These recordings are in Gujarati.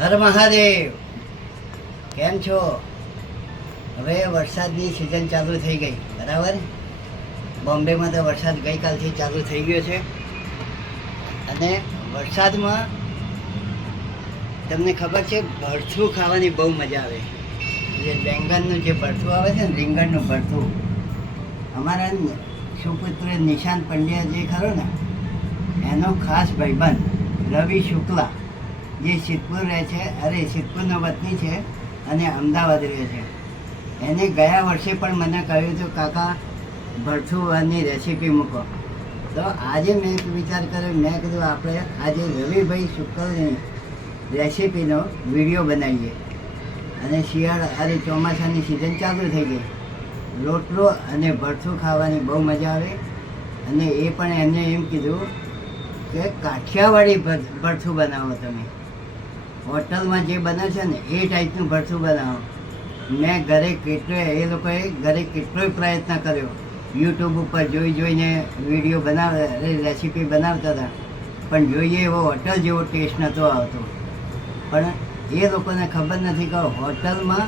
હર મહાદેવ. કેમ છો? હવે વરસાદની સિઝન ચાલુ થઈ ગઈ, બરાબર. બોમ્બેમાં તો વરસાદ ગઈકાલથી ચાલુ થઈ ગયો છે. અને વરસાદમાં તમને ખબર છે, ભરથું ખાવાની બહુ મજા આવે. જે બેંગનનું જે ભરથું આવે છે ને, રીંગણનું ભરથું. અમારા સુપુત્ર નિશાંત પંડ્યા જે ખરો ને, એનો ખાસ ભાઈબંધ રવિ શુક્લા, જે સિદ્ધપુર રહે છે, સિદ્ધપુરનો વતની છે અને અમદાવાદ રહે છે. એને ગયા વર્ષે પણ મને કહ્યું હતું, કાકા ભરથુંની રેસીપી મૂકો. તો આજે મેં એક વિચાર કર્યો, મેં કીધું આપણે આજે રવિભાઈ શુક્લની રેસીપીનો વિડીયો બનાવીએ. અને શિયાળા ચોમાસાની સિઝન ચાલુ થઈ ગઈ, રોટલો અને ભરથું ખાવાની બહુ મજા આવે. અને એ પણ એમને એમ કીધું કે કાઠિયાવાડી ભરથું બનાવો તમે, હોટલમાં જે બને છે ને એ ટાઈપનું ભરથું બનાવો. મેં ઘરે એ લોકોએ ઘરે કેટલોય પ્રયત્ન કર્યો, યુટ્યુબ ઉપર જોઈને વિડીયો રેસીપી બનાવતા હતા, પણ જોઈએ એવો હોટલ જેવો ટેસ્ટ નહોતો આવતો. પણ એ લોકોને ખબર નથી કે હોટલમાં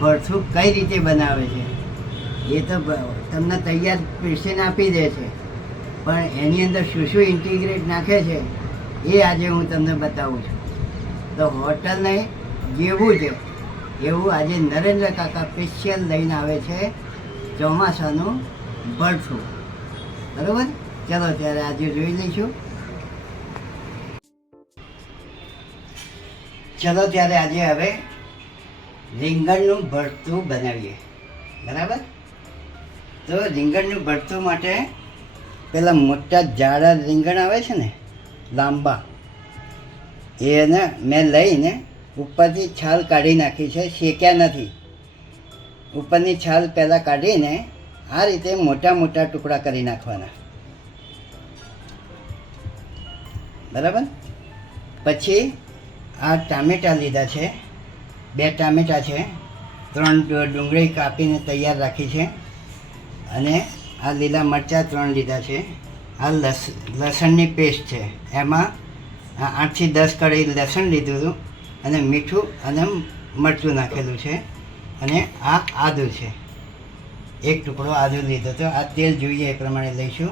ભરથું કઈ રીતે બનાવે છે. એ તો તમને તૈયાર પીરસીને આપી દે છે, પણ એની અંદર શું શું ઇન્ટિગ્રેટ નાખે છે એ આજે હું તમને બતાવું છું. તો હોટલને જેવું છે એવું આજે નરેન્દ્ર કાકા સ્પેશિયલ લઈને આવે છે ચોમાસાનું ભરથું. બરાબર, ચલો ત્યારે આજે જોઈ લઈશું. ચલો ત્યારે આજે હવે રીંગણનું ભરથું બનાવીએ. બરાબર, તો રીંગણનું ભરથું માટે પેલા મોટા જાડા રીંગણ આવે છે ને, લાંબા, એને મેં લઈને ઉપરથી છાલ કાઢી નાખી છે, શેક્યા નથી. ઉપરની છાલ પહેલાં કાઢીને આ રીતે મોટા મોટા ટુકડા કરી નાખવાના. બરાબર, પછી આ ટામેટાં લીધા છે, 2 ટામેટાં છે, 3 ડુંગળી કાપીને તૈયાર રાખી છે, અને આ લીલા મરચાં 3 લીધા છે. આ લસણની પેસ્ટ છે, એમાં 8 થી 10 કળી લસણ લીધું હતું, અને મીઠું અને મરચું નાખેલું છે. અને આ આદું છે, 1 ટુકડો આદું લીધો હતો. આ તેલ જોઈએ એ પ્રમાણે લઈશું.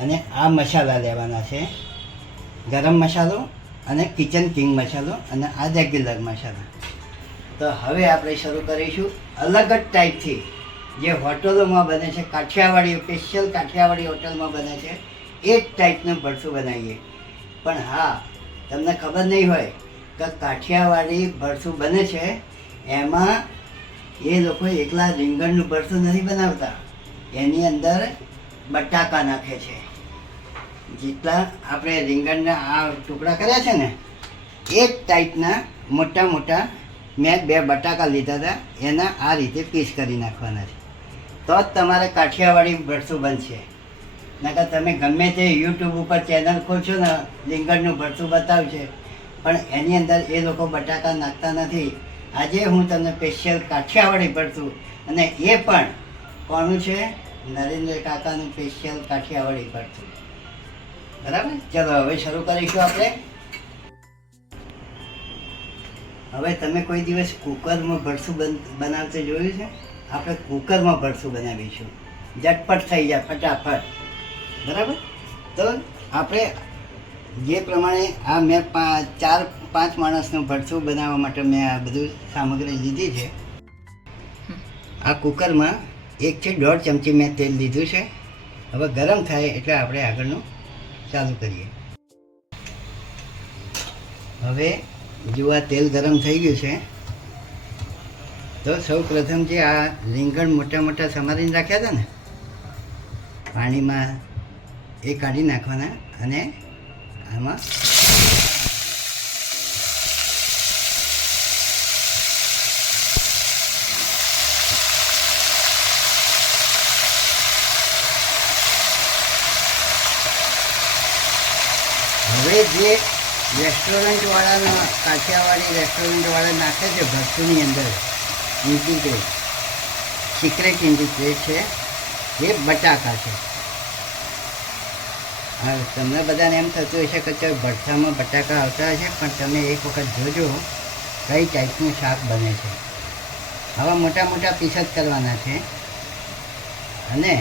અને આ મસાલા લેવાના છે, ગરમ મસાલો અને કિચન કિંગ મસાલો અને આ રેગ્યુલર મસાલા. તો હવે આપણે શરૂ કરીશું અલગ જ ટાઈપથી, જે હોટલોમાં બને છે, કાઠિયાવાડી સ્પેશિયલ કાઠિયાવાડી હોટલમાં બને છે એ જ ટાઈપનું ભરથું બનાવીએ. પણ હા, તમને ખબર નહીં હોય કે કાઠિયાવાડી ભરથું બને છે એમાં એ લોકો એકલા રીંગણનું ભરથું નથી બનાવતા, એની અંદર બટાકા નાખે છે. જેટલા આપણે રીંગણના આ ટુકડા કર્યા છે ને એ જ ટાઈપના મોટા મોટા મેં 2 બટાકા લીધા હતા, એના આ રીતે પીસ કરી નાખવાના છે. તો જ તમારે કાઠિયાવાડી ભરથું બનશે. નકર તમે ગમે તે યુટ્યુબ ઉપર ચેનલ ખોલશો ને, રીંગણનું ભરથું બતાવશે, પણ એની અંદર એ લોકો બટાકા નાખતા નથી. આજે હું તમને સ્પેશિયલ કાઠિયાવાડી ભરથું, અને એ પણ કોનું છે, નરેન્દ્ર કાકાનું સ્પેશિયલ કાઠિયાવાડી ભરથું. બરાબર, ચલો હવે શરૂ કરીશું આપણે. હવે તમે કોઈ દિવસ કુકરમાં ભરથું બનાવতে જોયું છે? આપણે કુકરમાં ભરથું બનાવીશું, ઝટપટ થઈ જાય, ફટાફટ. બરાબર, તો આપણે જે પ્રમાણે આ મેં 4-5 માણસનું ભરથું બનાવવા માટે મેં આ બધું સામગ્રી લીધી છે. આ કુકરમાં 1 થી 1.5 ચમચી મેં તેલ લીધું છે. હવે ગરમ થાય એટલે આપણે આગળનું ચાલુ કરીએ. હવે જો આ તેલ ગરમ થઈ ગયું છે, તો સૌ પ્રથમ જે આ રીંગણ મોટા મોટા સમારીને રાખ્યા હતા ને પાણીમાં, એ કાઢી નાખવાના. અને આમાં હવે જે રેસ્ટોરન્ટવાળાના કાઠિયાવાડી રેસ્ટોરન્ટવાળા નાખે છે ભરથુંની અંદર ઇન્ટિગ્રેટ, સિક્રેટ ઇન્ટિગ્રેટ છે, એ બટાકા છે. તમને બધાને એમ થતું હશે કે ભરથામાં બટાકા આવતા હશે, પણ તમે એક વખત જોજો કઈ ટાઈપનું શાક બને છે. આવા મોટા મોટા પીસ જ કરવાના છે. અને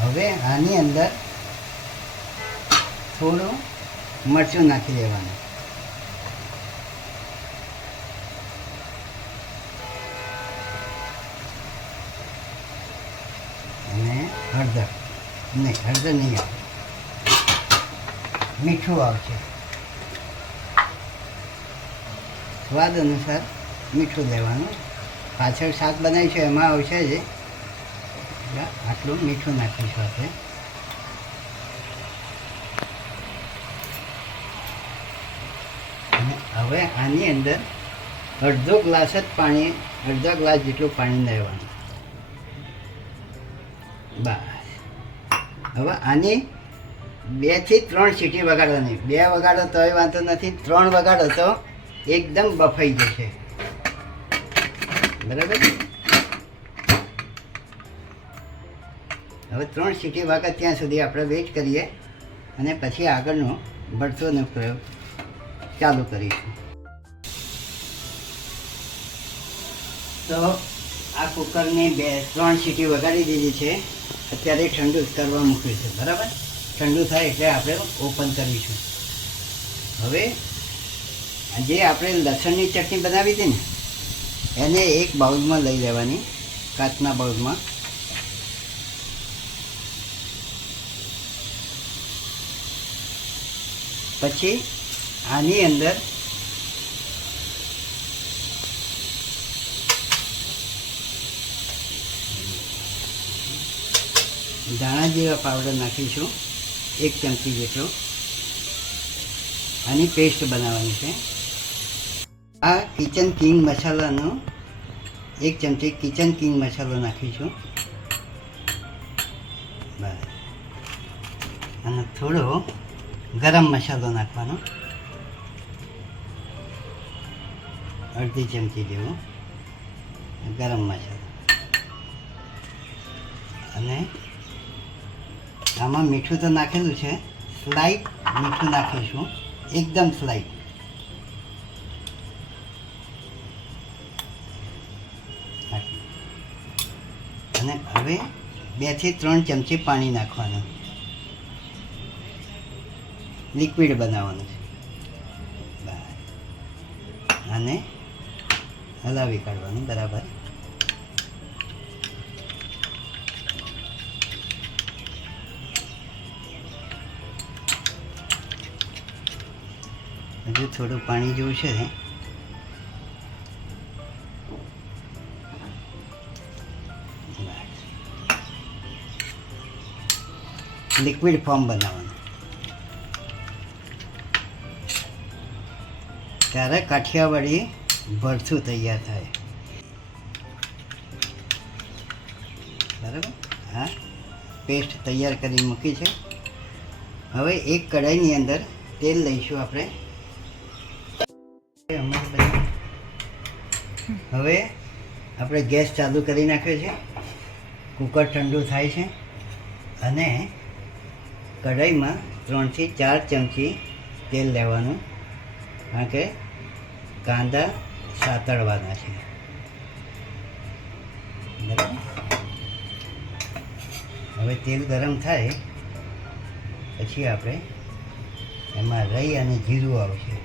હવે આની અંદર થોડું મરચું નાખી દેવાનું. અને હળદર નહીં આવે, મીઠું આવશે. સ્વાદ અનુસાર મીઠું લેવાનું. પાછળ શાક બનાવીશું એમાં આવશે જ, આટલું મીઠું નાખીશું આપણે. અને હવે આની અંદર અડધો ગ્લાસ જેટલું પાણી લેવાનું. બસ. હવે આની 2 થી 3 સીટી વગાડવાની. 2 વગાડો તોય વાંધો નથી, 3 વગાડો તો એકદમ બફાઈ જશે. બરાબર. હવે 3 સીટી વાગે ત્યાં સુધી આપણે વેઇટ કરીએ અને પછી આગળનો ભરથોનો પ્રયોગ ચાલુ કરીશું. તો આ કુકરની 2-3 સીટી વગાડી દીધી છે. અત્યારે ઠંડુ કરવા મૂક્યું છે. બરાબર. ઠંડુ થાય એટલે આપણે ઓપન કરીશું. હવે જે આપણે લસણની ચટણી બનાવી હતી ને એને એક બાઉલમાં લઈ લેવાની, કાચના બાઉલમાં. પછી આની અંદર ધાણા જીરા પાવડર નાખીશું 1 ચમચી જેટલો. આની પેસ્ટ બનાવવાની છે. આ કિચન કિંગ મસાલાનો 1 ચમચી કિચન કિંગ મસાલો નાખીશું. બસ. અને થોડો ગરમ મસાલો નાખવાનો, અડધી ચમચી જેવો ગરમ મસાલો. અને આમાં મીઠું તો નાખેલું છે, સ્લાઇટ મીઠું નાખીશું, એકદમ સ્લાઇટ. અને હવે 2 થી 3 ચમચી પાણી નાખવાનું. લિક્વિડ બનાવવાનું છે. અને હલાવી કાઢવાનું બરાબર. હજુ થોડું પાણી જેવું છે. લિક્વિડ ફોર્મ બનાવવાનું. ત્યારે કાઠિયાવાડી ભરથું તૈયાર થાય. બરાબર. હા, પેસ્ટ તૈયાર કરી મૂકી છે. હવે એક કઢાઈની અંદર તેલ લઈશું આપણે. હવે આપણે ગેસ ચાલુ કરી નાખ્યો છે. કુકર ઠંડુ થાય છે અને કઢાઈમાં 3 થી 4 ચમચી તેલ લેવાનું, કારણ કે કાંદા સાતળવાના છે. બરાબર. હવે તેલ ગરમ થાય પછી આપણે એમાં રાઈ અને જીરું આવશે.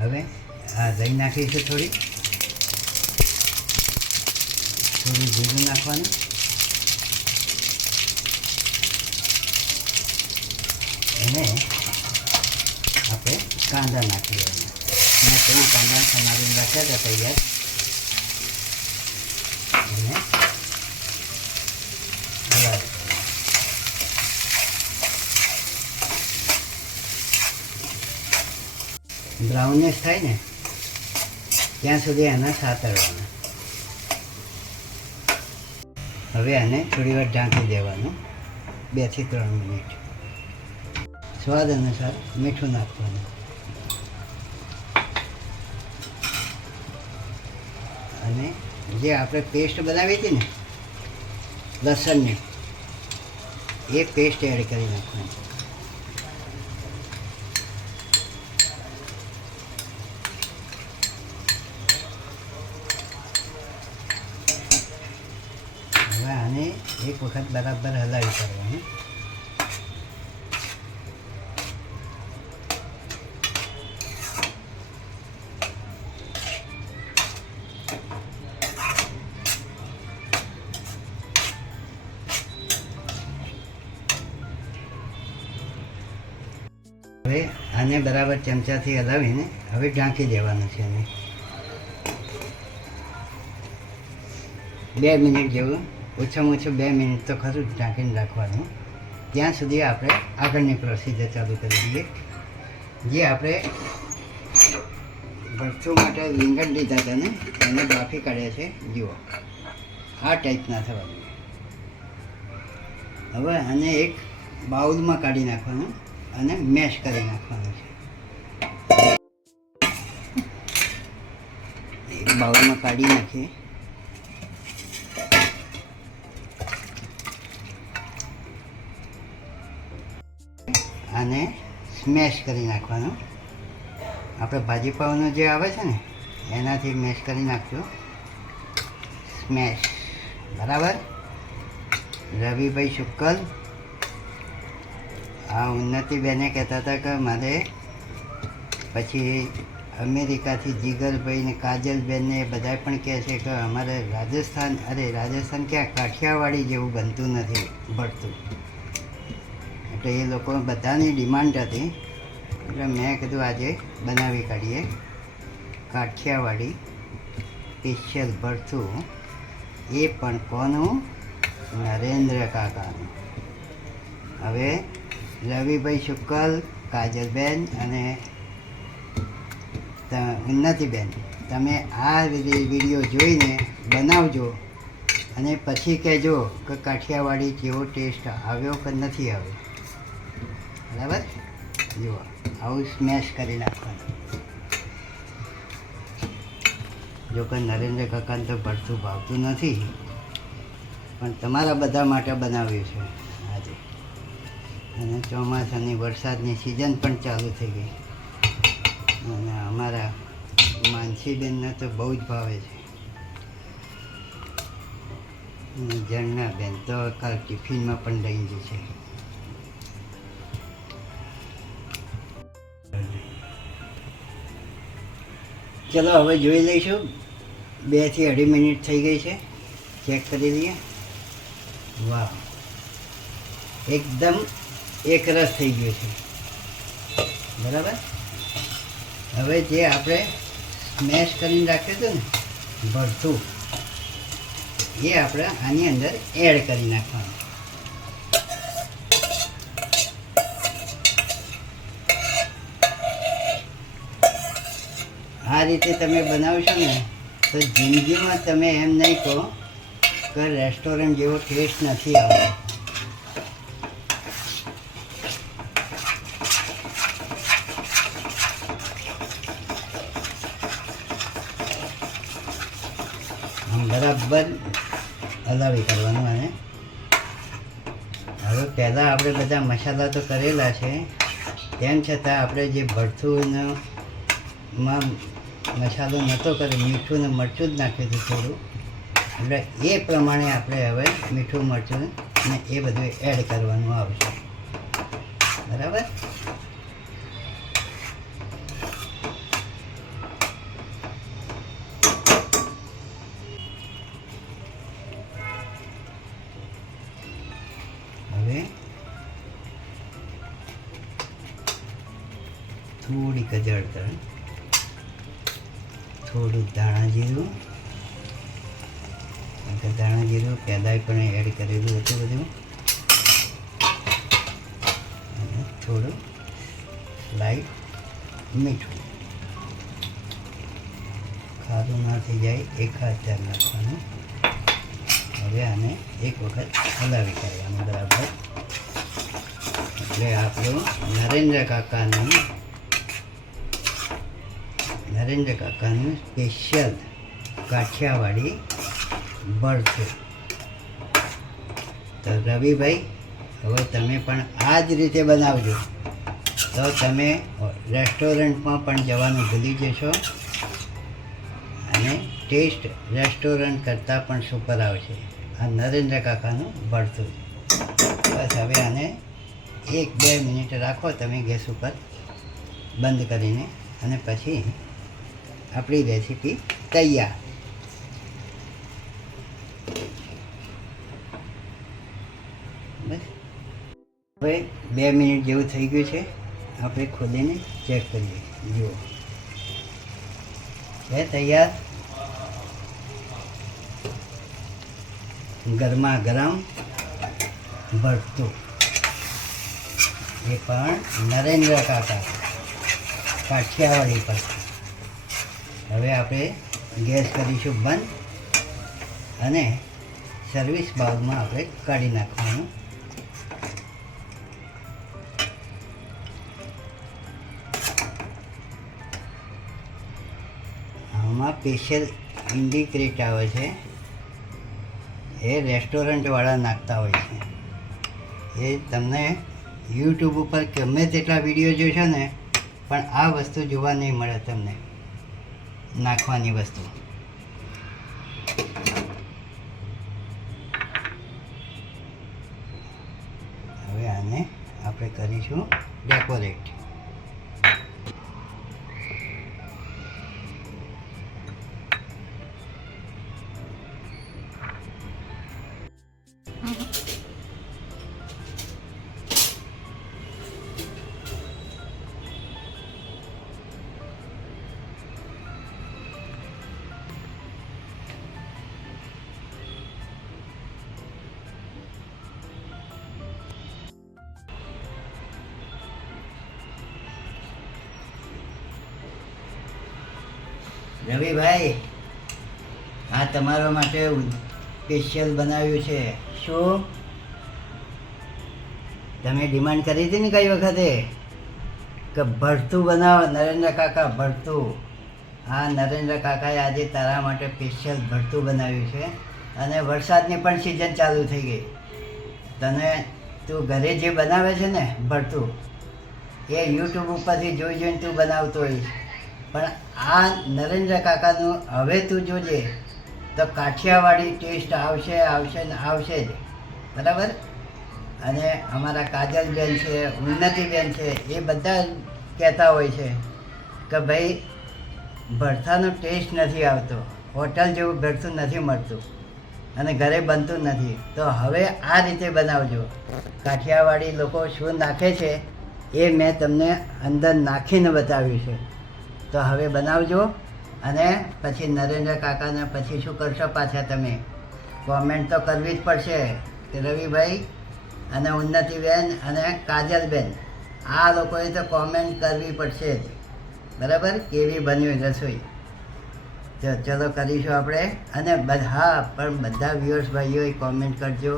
હવે આ રાઈ નાખીશું, થોડું જીરું નાખવાનું. એને આપણે કાંદા નાખી દેવાના. મેં 3 કાંદા સમારીને રાખ્યા હતા તૈયાર. અને બ્રાઉનિશ થાય ને ત્યાં સુધી એના સાતળવાના. હવે આને થોડી વાર ઢાંકી દેવાનું, 2 થી 3 મિનિટ. સ્વાદ અનુસાર મીઠું નાખવાનું. અને જે આપણે પેસ્ટ બનાવી હતી ને લસણની, એ પેસ્ટ એડ કરી નાખવાની. એક વખત બરાબર હલાવી કરવાનું. હવે આને બરાબર ચમચાથી હલાવીને હવે ઢાંકી દેવાનું છે. એને 2 મિનિટ જેવું, ઓછામાં ઓછું 2 મિનિટ તો ખરું જ ઢાંકીને રાખવાનું. ત્યાં સુધી આપણે આગળની પ્રોસિજર ચાલુ કરી દઈએ. જે આપણે ભરથું માટે રીંગણ લીધા હતા ને એને બાફી કાઢ્યા છે. જુઓ આ ટાઈપના થવા જોઈએ. હવે આને એક બાઉલમાં કાઢી નાખવાનું અને મેશ કરી નાખવાનું છે. એક બાઉલમાં કાઢી નાખીએ. આને સ્મેશ કરી નાખવાનું. આપણે ભાજી પાવનો જે આવે છે ને એનાથી મેશ કરી નાખજો. સ્મેશ. બરાબર. રવિભાઈ શુક્લ આ ઉન્નતિબેને કહેતા હતા કે મારે પછી અમેરિકાથી જીગરભાઈ ને કાજલબેન ને બધા પણ કહે છે કે અમારે રાજસ્થાન, અરે રાજસ્થાન ક્યાં, કાઠિયાવાડી જેવું બનતું નથી ભરતું. એટલે એ લોકો બધાની ડિમાન્ડ હતી. એટલે મેં કીધું આજે બનાવી કાઢીએ કાઠિયાવાડી સ્પેશિયલ ભરથું. એ પણ કોનું? નરેન્દ્ર કાકાનું. હવે રવિભાઈ શુક્લ, કાજલબેન અને ઉન્નતિબેન, તમે આ વિડીયો જોઈને બનાવજો અને પછી કહેજો કે કાઠિયાવાડી જેવો ટેસ્ટ આવ્યો કે નથી આવ્યો. બરાબર. જુઓ આવું સ્મેશ કરી નાખવાનું. જો કે નરેન્દ્ર કાકાને તો ભરથું ભાવતું નથી, પણ તમારા બધા માટે બનાવ્યું છે આજે. અને ચોમાસાની વરસાદની સિઝન પણ ચાલુ થઈ ગઈ અને અમારા માનસીબેનને તો બહુ જ ભાવે છે. જર્નાબેન તો કાલ ટિફિનમાં પણ લઈ જશે. ચલો હવે જોઈ લઈશું. 2 થી 2.5 મિનિટ થઈ ગઈ છે. ચેક કરી લઈએ. વાહ, એકદમ એકરસ થઈ ગયો છે. બરાબર. હવે જે આપણે સ્મેશ કરીને રાખ્યું હતું ને ભરથું, એ આપણે આની અંદર એડ કરી નાખવાનું. આ રીતે તમે બનાવશો ને તો જિંદગીમાં તમે એમ નહીં કહો કે રેસ્ટોરન્ટ જેવો ટેસ્ટ નથી આવતો. બરાબર હલાવી કરવાનું. અને હવે પહેલાં આપણે બધા મસાલા તો કરેલા છે, તેમ છતાં આપણે જે ભરથુંમાં મસાલો નહોતો કર્યો, મીઠું ને મરચું જ નાખ્યું હતું થોડું. એટલે એ પ્રમાણે આપણે હવે મીઠું મરચું ને એ બધું એડ કરવાનું આવશે. બરાબર. હવે થોડીક જળતર, થોડું ધાણા જીરું. ધાણા જીરું પહેલાં પણ એડ કરેલું હતું બધું. અને થોડું લાઈટ મીઠું. ખારું ના થઈ જાય એ ખાતર નાખવાનું. હવે આને એક વખત હલાવી કરવાનું બરાબર. એટલે આપણું નરેન્દ્ર કાકાનું સ્પેશિયલ કાઠિયાવાડી ભરથું. તો રવિભાઈ, હવે તમે પણ આ જ રીતે બનાવજો તો તમે રેસ્ટોરન્ટમાં પણ જવાનું ભૂલી જશો અને ટેસ્ટ રેસ્ટોરન્ટ કરતાં પણ સુપર આવશે. આ નરેન્દ્ર કાકાનું ભરતું. બસ હવે આને 1-2 મિનિટ રાખો તમે ગેસ ઉપર બંધ કરીને, અને પછી આપણી રેસીપી તૈયાર. બસ હવે 2 મિનિટ જેવું થઈ ગયું છે. આપણે ખોલીને ચેક કરીએ. જુઓ છે તૈયાર. ગરમા ગરમ ભરતું, એ પણ નરેન્દ્ર કાકા કાઠિયાવાડી પર. હવે આપણે ગેસ કરીશું બંધ અને સર્વિસ બાઉલમાં આપણે કાઢી નાખવાનું. આમાં સ્પેશિયલ ઇન્ડિક્રેટ આવે છે, એ રેસ્ટોરન્ટવાળા નાખતા હોય છે. એ તમને યુટ્યુબ ઉપર ગમે તેટલા વિડીયો જોશો ને, પણ આ વસ્તુ જોવા નહીં મળે તમને, નાખવાની વસ્તુ. હવે આને આપણે કરીશું ડેકોરેટ. રવિભાઈ, આ તમારા માટે સ્પેશિયલ બનાવ્યું છે. શું તમે ડિમાન્ડ કરી હતી ને કઈ વખતે કે ભરતું બનાવો, નરેન્દ્ર કાકા ભરતું? આ નરેન્દ્ર કાકાએ આજે તારા માટે સ્પેશિયલ ભરતું બનાવ્યું છે. અને વરસાદની પણ સિઝન ચાલુ થઈ ગઈ. તું ઘરે જે બનાવે છે ને ભરતું, એ યુટ્યુબ ઉપરથી જોઈ જોઈને તું બનાવતો હોઈશ, પણ આ નરેન્દ્ર કાકાનું હવે તું જોજે તો કાઠિયાવાડી ટેસ્ટ આવશે આવશે ને આવશે જ. બરાબર? અને અમારા કાજલબેન છે, ઉન્નતિબેન છે, એ બધા કહેતા હોય છે કે ભાઈ ભરતાનો ટેસ્ટ નથી આવતો, હોટલ જેવું ભરતું નથી મળતું અને ઘરે બનતું નથી. તો હવે આ રીતે બનાવજો. કાઠિયાવાડી લોકો શું નાખે છે એ મેં તમને અંદર નાખીને બતાવ્યું છે. તો હવે બનાવજો. અને પછી નરેન્દ્ર કાકાને પછી શું કરશો પાછા તમે? કોમેન્ટ તો કરવી જ પડશે કે રવિભાઈ અને ઉન્નતિબેન અને કાજલબેન, આ લોકોએ તો કોમેન્ટ કરવી પડશે જ. બરાબર? કેવી બન્યું રસોઈ? તો ચલો કરીશું આપણે. અને પણ બધા વ્યુઅર્સ ભાઈઓએ કોમેન્ટ કરજો,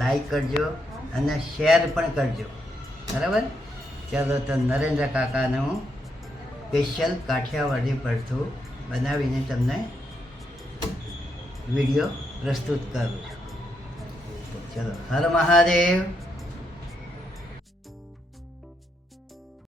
લાઈક કરજો અને શેર પણ કરજો. બરાબર? ચલો તો નરેન્દ્ર કાકાનું સ્પેશિયલ કાઠિયાવાડી ભરતું બનાવીને તમને વિડીયો પ્રસ્તુત કરું છું. તો ચલો, હર મહાદેવ.